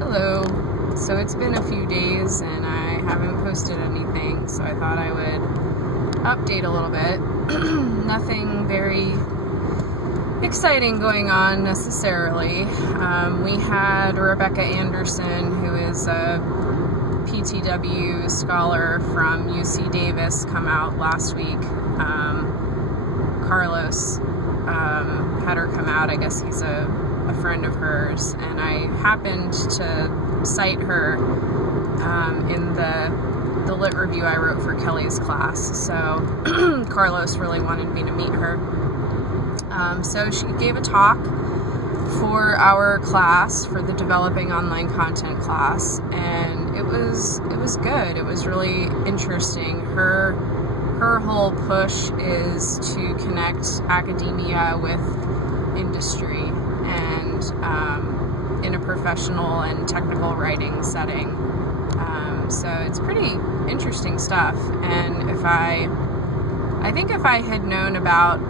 Hello. So it's been a few days and I haven't posted anything, so I thought I would update a little bit. Nothing very exciting going on necessarily. We had Rebecca Anderson, who is a PTW scholar from UC Davis, come out last week. Carlos had her come out. I guess he's a friend of hers, and I happened to cite her in the lit review I wrote for Kelly's class. So Carlos really wanted me to meet her. So she gave a talk for our class, for the Developing Online Content class, and it was good. It was really interesting. Her whole push is to connect academia with industry, and in a professional and technical writing setting. So it's pretty interesting stuff. And I think if I had known about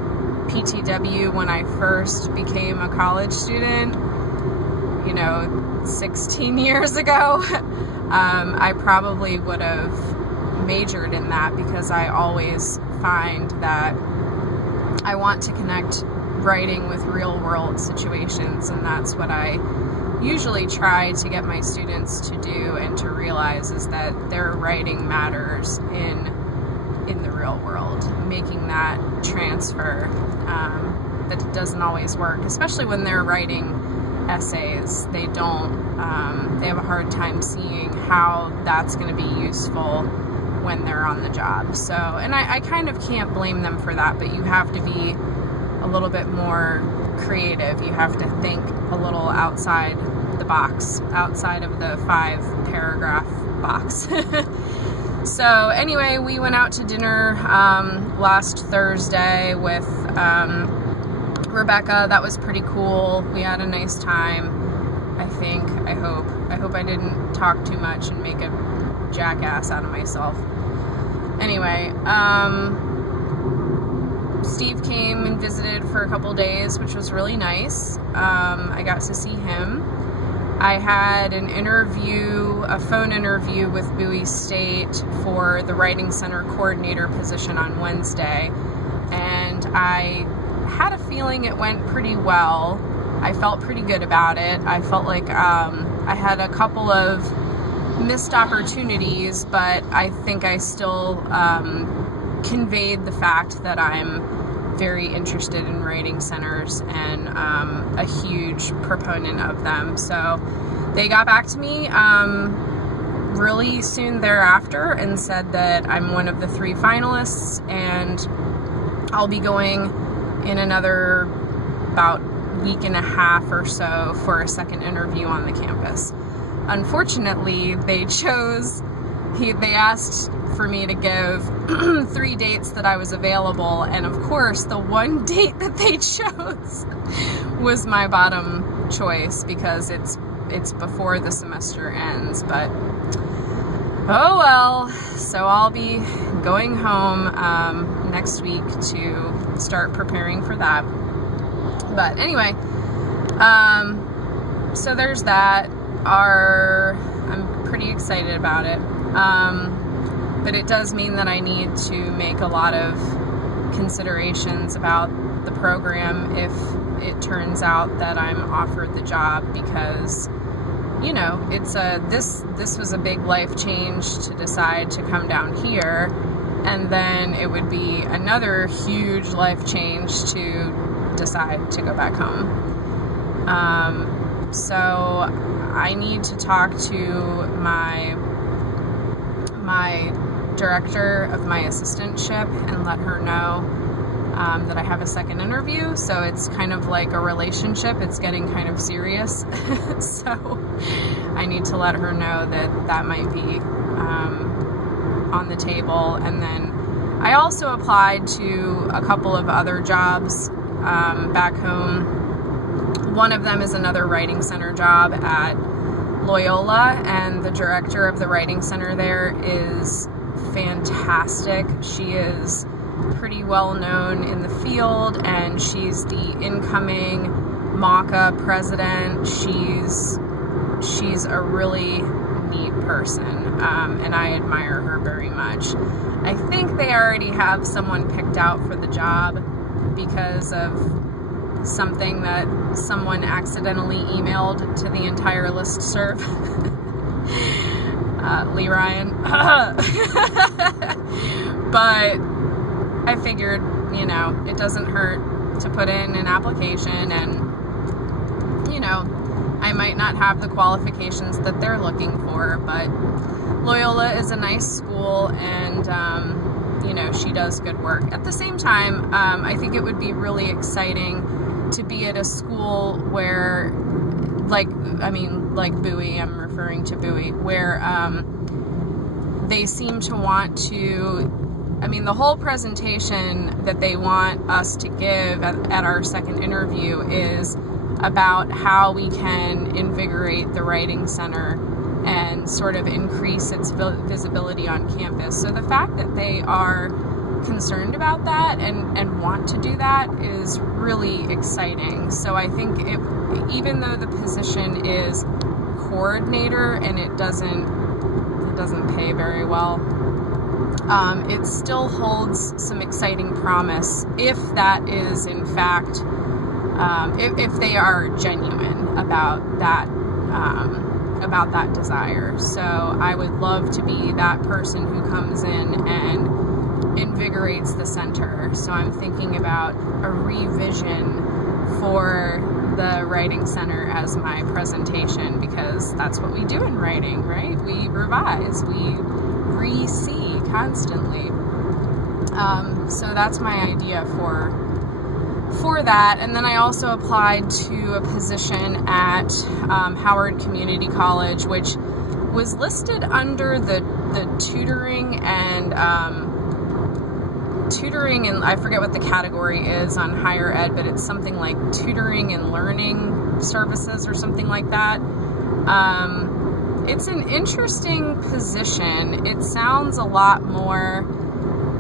PTW when I first became a college student, 16 years ago, I probably would have majored in that, because I always find that I want to connect writing with real world situations, and that's what I usually try to get my students to do and to realize, is that their writing matters in the real world. Making that transfer, that doesn't always work, especially when they're writing essays. They have a hard time seeing how that's going to be useful when they're on the job. So, and I kind of can't blame them for that, but you have to be a little bit more creative. You have to think a little outside the box, outside of the 5-paragraph box. So anyway, we went out to dinner last Thursday with Rebecca. That was pretty cool. We had a nice time, I think. I hope I didn't talk too much and make a jackass out of myself. Anyway, Steve came and visited for a couple days, which was really nice. I got to see him. I had a phone interview with Bowie State for the Writing Center coordinator position on Wednesday, and I had a feeling it went pretty well. I felt pretty good about it. I felt like I had a couple of missed opportunities, but I think I still conveyed the fact that I'm very interested in writing centers and a huge proponent of them. So they got back to me really soon thereafter and said that I'm one of the 3 finalists, and I'll be going in another about week and a half or so for a second interview on the campus. Unfortunately, they asked for me to give 3 dates that I was available, and of course the one date that they chose was my bottom choice, because it's before the semester ends. But oh well. So I'll be going home next week to start preparing for that. But anyway, so there's that. I'm pretty excited about it. But it does mean that I need to make a lot of considerations about the program if it turns out that I'm offered the job, because this was a big life change to decide to come down here, and then it would be another huge life change to decide to go back home. So I need to talk to my director of my assistantship and let her know that I have a second interview. So it's kind of like a relationship. It's getting kind of serious. So I need to let her know that might be on the table. And then I also applied to a couple of other jobs back home. One of them is another writing center job at Loyola, and the director of the writing center there is fantastic. She is pretty well known in the field, and she's the incoming MACA president. She's she's a really neat person, and I admire her very much. I think they already have someone picked out for the job because of something that someone accidentally emailed to the entire listserv. Lee Ryan. But I figured, it doesn't hurt to put in an application, and, I might not have the qualifications that they're looking for, but Loyola is a nice school, and, she does good work. At the same time, I think it would be really exciting to be at a school where, like Bowie, I'm referring to Bowie, where they seem to want to, the whole presentation that they want us to give at our second interview is about how we can invigorate the Writing Center and sort of increase its visibility on campus. So the fact that they are concerned about that and want to do that is really exciting. So I think even though the position is coordinator and it doesn't pay very well, it still holds some exciting promise if that is in fact if they are genuine about that desire. So I would love to be that person who comes in and invigorates the center. So I'm thinking about a revision for the Writing Center as my presentation, because that's what we do in writing, right? We revise, we re-see constantly. So that's my idea for that. And then I also applied to a position at Howard Community College, which was listed under the tutoring and I forget what the category is on higher ed, but it's something like tutoring and learning services or something like that. It's an interesting position. It sounds a lot more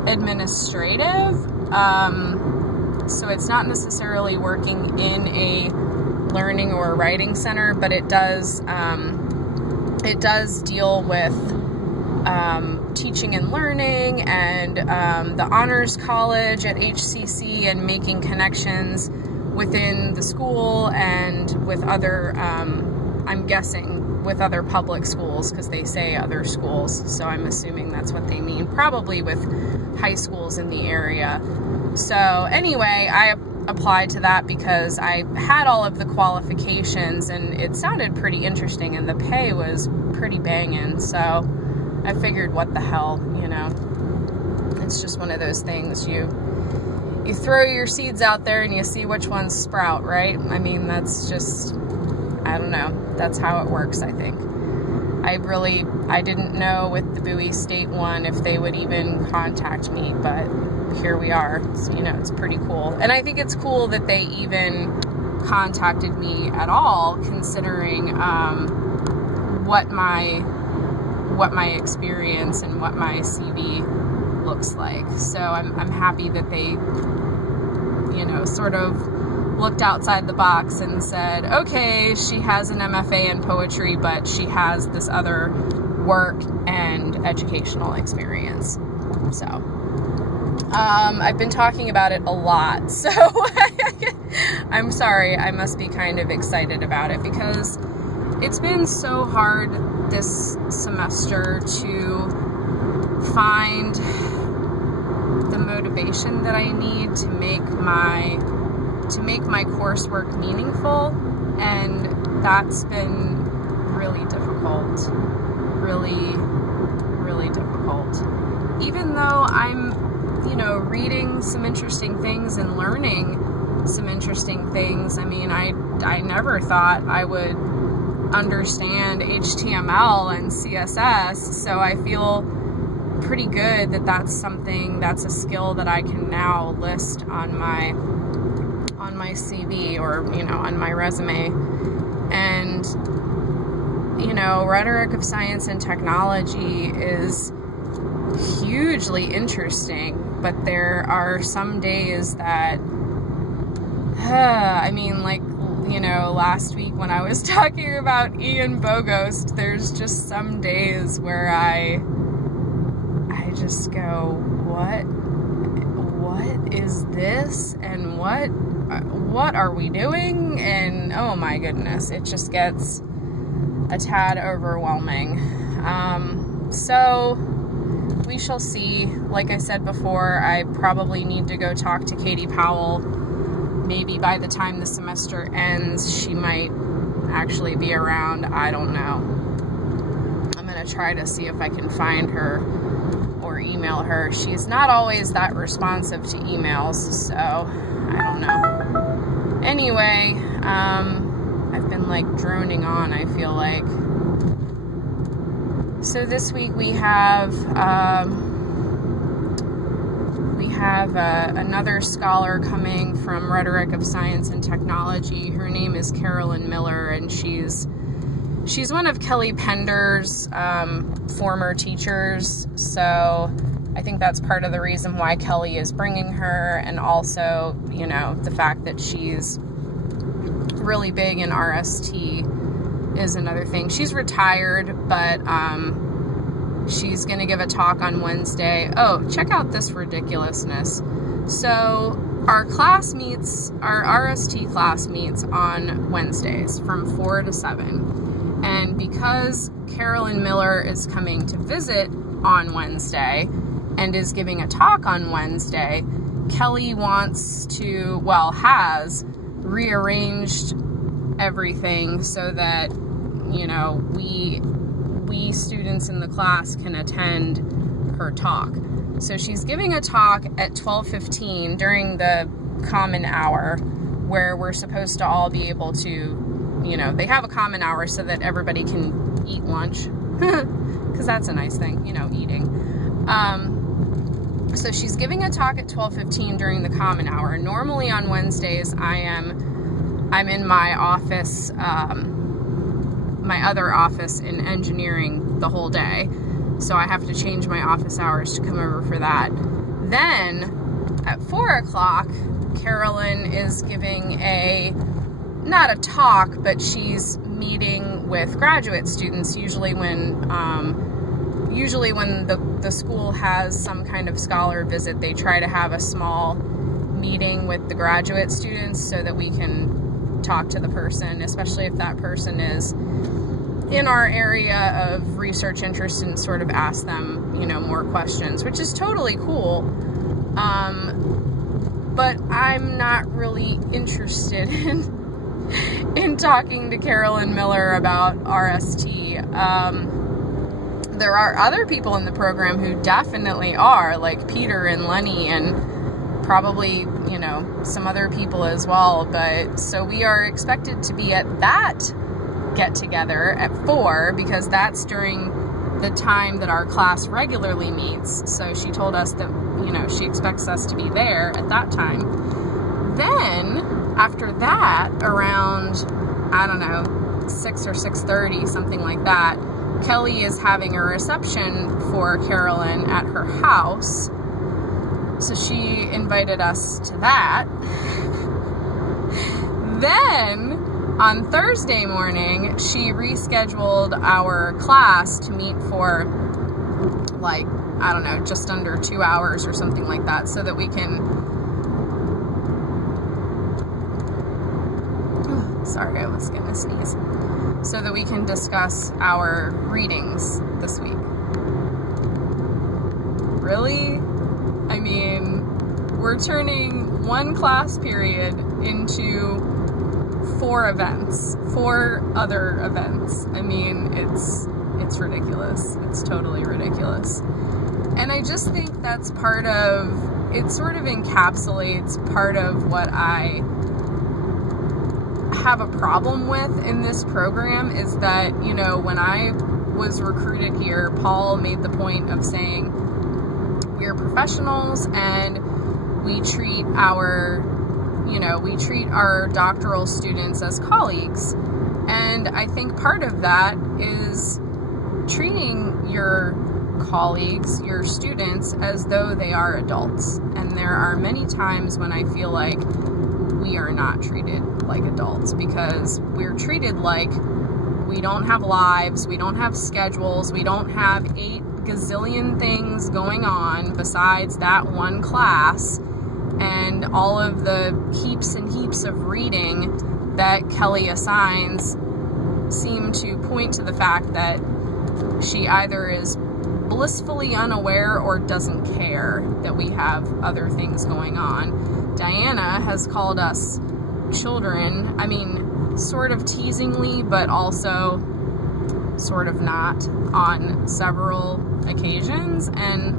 administrative. So it's not necessarily working in a learning or writing center, but it does deal with teaching and learning and the honors college at HCC and making connections within the school and with other, I'm guessing, with other public schools, because they say other schools, so I'm assuming that's what they mean, probably with high schools in the area. So anyway, I applied to that because I had all of the qualifications and it sounded pretty interesting and the pay was pretty banging, so I figured, what the hell, it's just one of those things, you throw your seeds out there and you see which ones sprout, right? That's just, I don't know, that's how it works, I think. I didn't know with the Bowie State one if they would even contact me, but here we are. It's pretty cool. And I think it's cool that they even contacted me at all, considering what my experience and what my CV looks like. So I'm happy that they, sort of looked outside the box and said, okay, she has an MFA in poetry, but she has this other work and educational experience. So I've been talking about it a lot, so I'm sorry, I must be kind of excited about it because it's been so hard this semester to find the motivation that I need to make my coursework meaningful, and that's been really difficult, really, really difficult. Even though I'm, reading some interesting things and learning some interesting things. I never thought I would understand HTML and CSS, so I feel pretty good that that's a skill that I can now list on my CV or, on my resume. And, rhetoric of science and technology is hugely interesting, but there are some days that, last week when I was talking about Ian Bogost, there's just some days where I just go, what is this? And what are we doing? And oh my goodness, it just gets a tad overwhelming. So we shall see. Like I said before, I probably need to go talk to Katie Powell. Maybe by the time the semester ends, she might actually be around. I don't know. I'm going to try to see if I can find her or email her. She's not always that responsive to emails, so I don't know. Anyway, I've been droning on, I feel like. So this week we have another scholar coming from Rhetoric of Science and Technology. Her name is Carolyn Miller, and she's one of Kelly Pender's former teachers. So I think that's part of the reason why Kelly is bringing her, and also, the fact that she's really big in RST is another thing. She's retired, but she's going to give a talk on Wednesday. Oh, check out this ridiculousness. So our RST class meets on Wednesdays from 4 to 7. And because Carolyn Miller is coming to visit on Wednesday and is giving a talk on Wednesday, Kelly has rearranged everything so that, we students in the class can attend her talk. So she's giving a talk at 12:15 during the common hour, where we're supposed to all be able to, they have a common hour so that everybody can eat lunch, because that's a nice thing, eating. So she's giving a talk at 12:15 during the common hour. Normally on Wednesdays, I'm in my office, my other office in engineering the whole day. So I have to change my office hours to come over for that. Then at 4 o'clock, Carolyn is giving not a talk, but she's meeting with graduate students. Usually when the school has some kind of scholar visit, they try to have a small meeting with the graduate students so that we can talk to the person, especially if that person is in our area of research interest, and sort of ask them, more questions, which is totally cool. But I'm not really interested in talking to Carolyn Miller about RST. There are other people in the program who definitely are, like Peter and Lenny, and probably, some other people as well. But so we are expected to be at that get together at 4, because that's during the time that our class regularly meets. So she told us that, she expects us to be there at that time. Then after that, around, 6 or 6:30, something like that, Kelly is having a reception for Carolyn at her house. So she invited us to that. Then on Thursday morning, she rescheduled our class to meet for just under 2 hours or something like that, so that we can, sorry, I was gonna sneeze, so that we can discuss our readings this week. Really? I mean, we're turning one class period into 4 other events. I mean, it's ridiculous. It's totally ridiculous. And I just think that's it sort of encapsulates part of what I have a problem with in this program, is that, when I was recruited here, Paul made the point of saying, we're professionals and we treat our doctoral students as colleagues. And I think part of that is treating your colleagues, your students, as though they are adults. And there are many times when I feel like we are not treated like adults, because we're treated like we don't have lives, we don't have schedules, we don't have 8 gazillion things going on besides that one class, and all of the heaps and heaps of reading that Kelly assigns seem to point to the fact that she either is blissfully unaware or doesn't care that we have other things going on. Diana has called us children, I mean, sort of teasingly, but also sort of not, on several occasions, and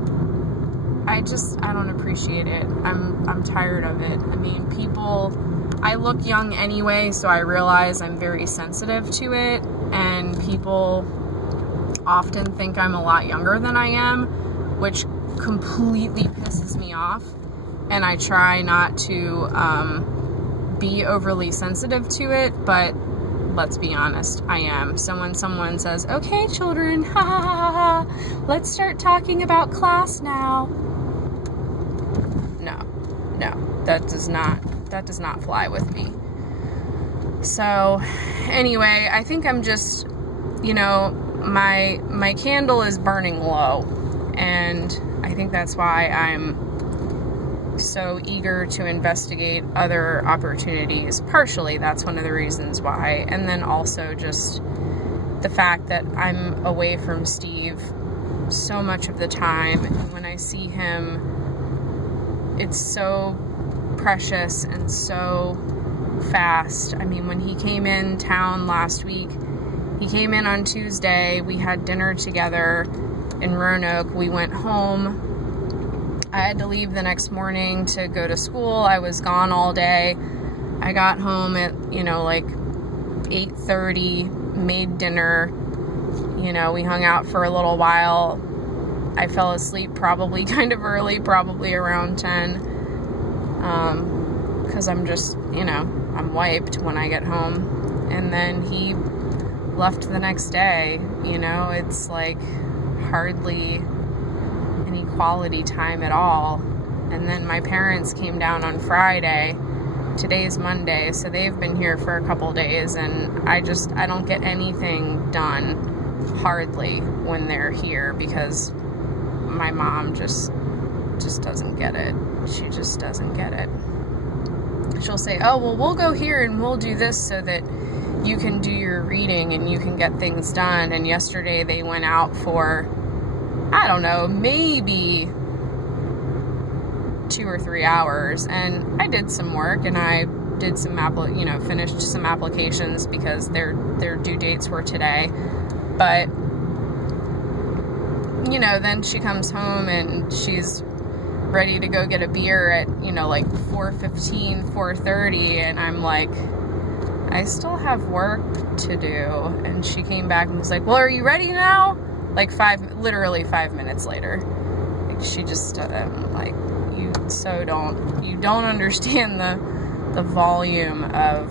I don't appreciate it. I'm tired of it. I mean, I look young anyway, so I realize I'm very sensitive to it, and people often think I'm a lot younger than I am, which completely pisses me off, and I try not to be overly sensitive to it, but let's be honest, I am. So when someone says, okay, children, ha ha ha ha, let's start talking about class now. No, that does not fly with me. So anyway, I think I'm just, my candle is burning low, and I think that's why I'm so eager to investigate other opportunities. Partially, that's one of the reasons why, and then also just the fact that I'm away from Steve so much of the time, and when I see him, it's so precious and so fast. I mean, when he came in town last week, he came in on Tuesday, we had dinner together in Roanoke, we went home, I had to leave the next morning to go to school, I was gone all day, I got home at, like 8:30, made dinner, we hung out for a little while, I fell asleep probably kind of early, probably around 10, because I'm just, I'm wiped when I get home, and then he left the next day. It's like hardly any quality time at all. And then my parents came down on Friday, today's Monday, so they've been here for a couple days, and I don't get anything done hardly when they're here, because my mom just doesn't get it. She just doesn't get it. She'll say, oh, well, we'll go here and we'll do this so that you can do your reading and you can get things done. And yesterday they went out for, I don't know, maybe 2 or 3 hours, and I did some work, and I did some finished some applications because their due dates were today. But then she comes home and she's ready to go get a beer at, like 4:15, 4:30, and I'm like, I still have work to do. And she came back and was like, well, are you ready now? Like literally 5 minutes later. Like, she just, like, you don't understand the volume of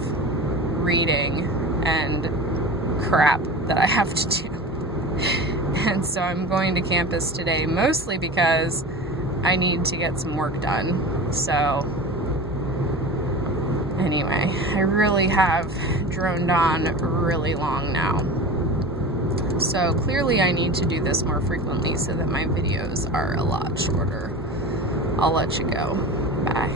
reading and crap that I have to do. And so I'm going to campus today, mostly because I need to get some work done. So anyway, I really have droned on really long now. So clearly I need to do this more frequently so that my videos are a lot shorter. I'll let you go. Bye.